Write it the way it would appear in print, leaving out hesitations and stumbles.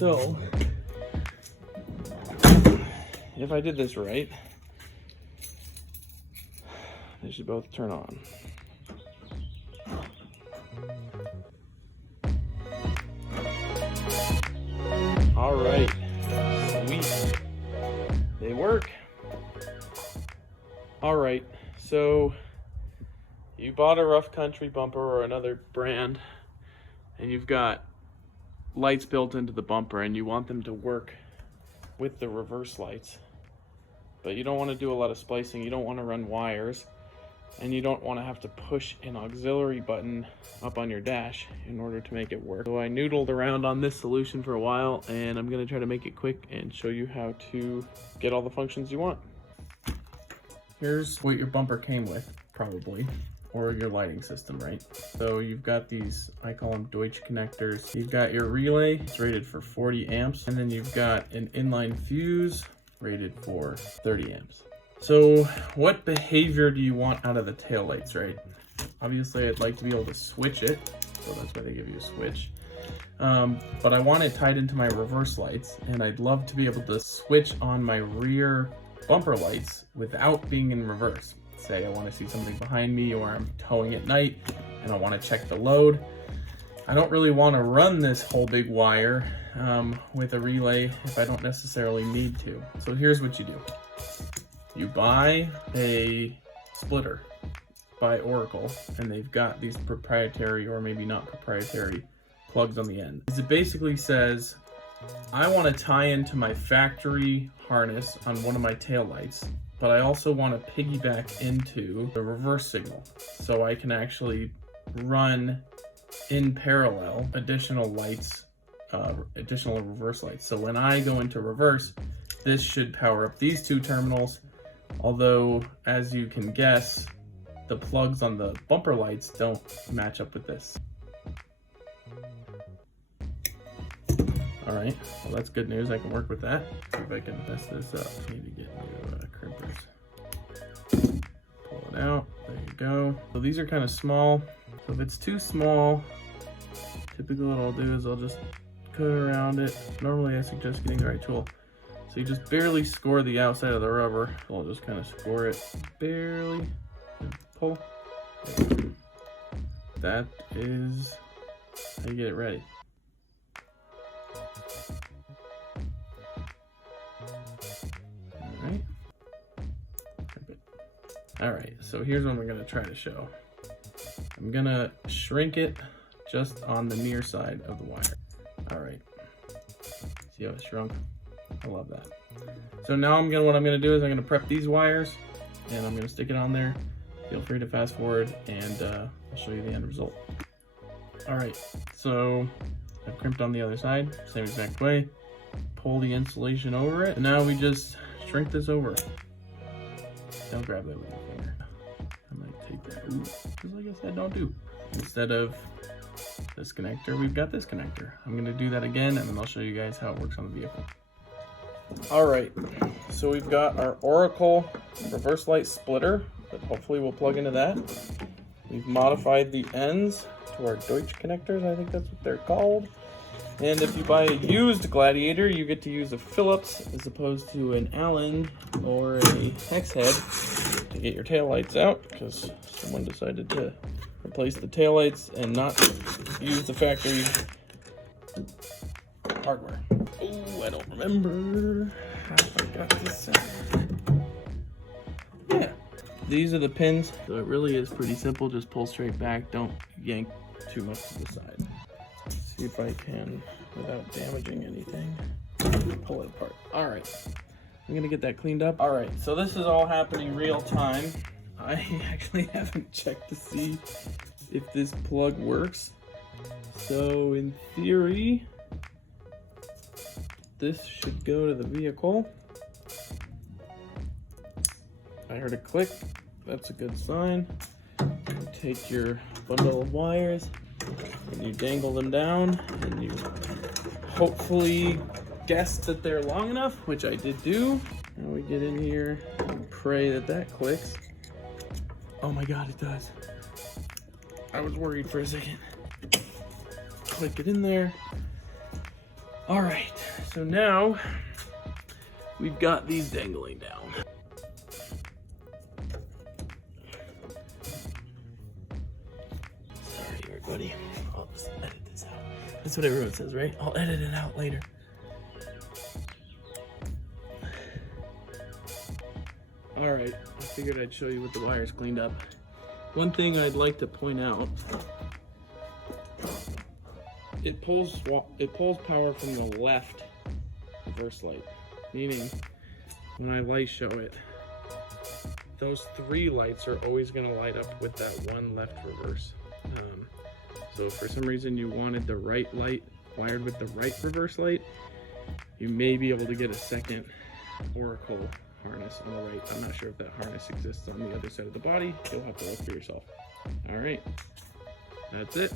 So, if I did this right, they should both turn on. All right, sweet, they work. All right, so you bought a Rough Country bumper or another brand, and you've got lights built into the bumper and you want them to work with the reverse lights, but you don't want to do a lot of splicing, you don't want to run wires, and you don't want to have to push an auxiliary button up on your dash in order to make it work. So I noodled around on this solution for a while, and I'm going to try to make it quick and show you how to get all the functions you want. Here's what your bumper came with, probably, or your lighting system, right? So you've got these, I call them Deutsch connectors. You've got your relay, it's rated for 40 amps, and then you've got an inline fuse rated for 30 amps. So what behavior do you want out of the taillights, right? Obviously I'd like to be able to switch it, so that's why they give you a switch. But I want it tied into my reverse lights, and I'd love to be able to switch on my rear bumper lights without being in reverse. Say I want to see something behind me, or I'm towing at night and I want to check the load. I don't really want to run this whole big wire with a relay if I don't necessarily need to. So here's what you do. You buy a splitter by Oracle, and they've got these proprietary, or maybe not proprietary, plugs on the end. It basically says, I want to tie into my factory harness on one of my taillights, but I also want to piggyback into the reverse signal, so I can actually run in parallel additional lights, additional reverse lights. So when I go into reverse, this should power up these two terminals, although as you can guess, the plugs on the bumper lights don't match up with this. All right, well that's good news. I can work with that. See if I can mess this up. I need to get new crimpers. Pull it out, there you go. So these are kind of small. So if it's too small, typically what I'll do is I'll just cut around it. Normally I suggest getting the right tool. So you just barely score the outside of the rubber. So I'll just kind of score it barely and pull. That is how you get it ready. Alright. Alright, so here's what we're going to try to show. I'm going to shrink it just on the near side of the wire. Alright. See how it shrunk? I love that. So now what I'm going to do is I'm going to prep these wires, and I'm going to stick it on there. Feel free to fast forward, and I'll show you the end result. Alright, so I've crimped on the other side, same exact way. Pull the insulation over it, and now we just shrink this over. Don't grab that with your finger. I might take that. Ooh, just like I said, don't do. Instead of this connector, we've got this connector. I'm going to do that again, and then I'll show you guys how it works on the vehicle. All right, so we've got our Oracle reverse light splitter that hopefully we'll plug into that. We've modified the ends to our Deutsch connectors, I think that's what they're called. And if you buy a used Gladiator, you get to use a Phillips as opposed to an Allen or a hex head to get your taillights out, because someone decided to replace the taillights and not use the factory hardware. Oh, I don't remember how I got this out. Yeah, these are the pins. So it really is pretty simple. Just pull straight back. Don't yank too much to the side. See if I can, without damaging anything, pull it apart. All right, I'm gonna get that cleaned up. All right, so this is all happening real time. I actually haven't checked to see if this plug works. So in theory, this should go to the vehicle. I heard a click, that's a good sign. You take your bundle of wires and you dangle them down, and you hopefully guess that they're long enough, which I did do. Now we get in here and pray that that clicks. Oh my God, it does. I was worried for a second. Click it in there. All right, so now we've got these dangling down. Sorry, everybody. I'll just edit this out. That's what everyone says, right? I'll edit it out later. All right, I figured I'd show you with the wires cleaned up. One thing I'd like to point out, it pulls power from the left reverse light, meaning when I light show it, those 3 lights are always going to light up with that one left reverse. So if for some reason you wanted the right light wired with the right reverse light, you may be able to get a second Oracle harness on the right. I'm not sure if that harness exists on the other side of the body. You'll have to look for yourself. All right, that's it.